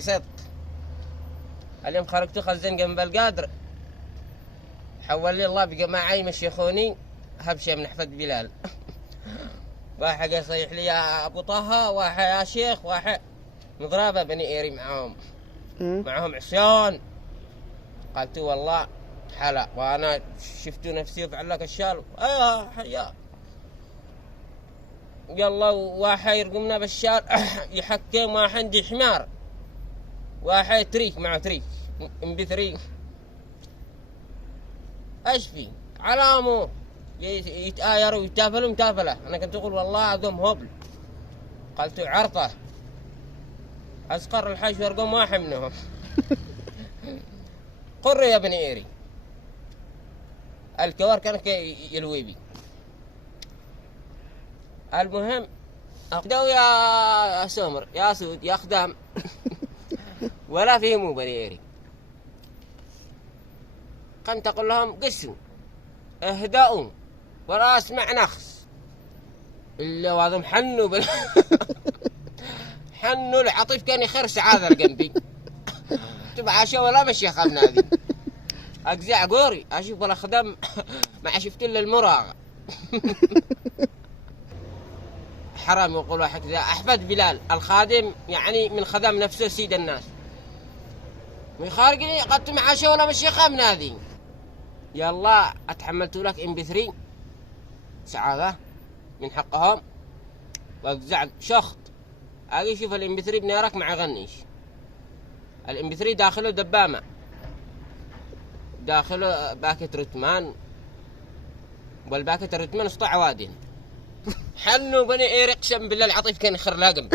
صدق. اليوم خرجت خزن جنب القادر، حول لي الله بقى معي مشيخوني هبشة من حفظ بلال. واحد يصيح لي يا ابو طه، واحد يا شيخ، واحد مضربه بني ايري معهم عصيان. قلت والله حلا، وانا شفت نفسي فعلك الشال. يا يلا واحد يرقمنا بالشال. يحكم واحد عندي حمار، واحد تريك معه تريك بثري. ايش في علامه يتآيروا ويتافلوا متافله. انا كنت اقول والله اقوم هبل. قلت عرطه اسقر الحش وارقم واحد منهم. قر يا بني ايري الكوار كانك يلويبي. المهم اقدوا يا سمر يا سود يا خدام. ولا فيهم بني ايري. كنت اقول لهم قسوا اهدأوا ولا اسمع نخس الا وهذم حنوا حنوا العطيف كان يخرس هذا جنبي. تبع عشاء ولا مشي خلنا هذه اقزع قوري اشوف ولا خدم. ما شفت الا المراغ. حرام يقول واحد ذا احفد بلال الخادم، يعني من خدم نفسه سيد الناس. من خارجني قلت مع عشاء ولا مشي خلنا هذه. يلا اتحملت لك ام بي 3 سعاده من حقهم. واقزع شخط اجي شوف الام بي 3 بنيرك مع غنيش. الام بي 3 داخله دبامه، داخله باكت رتمان، والباكت الرتمان اسطع وادين. حنوا بني ايري اقسم بالله العطيف كان خرلاقم.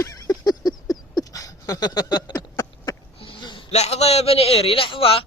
لحظه يا بني ايري لحظه.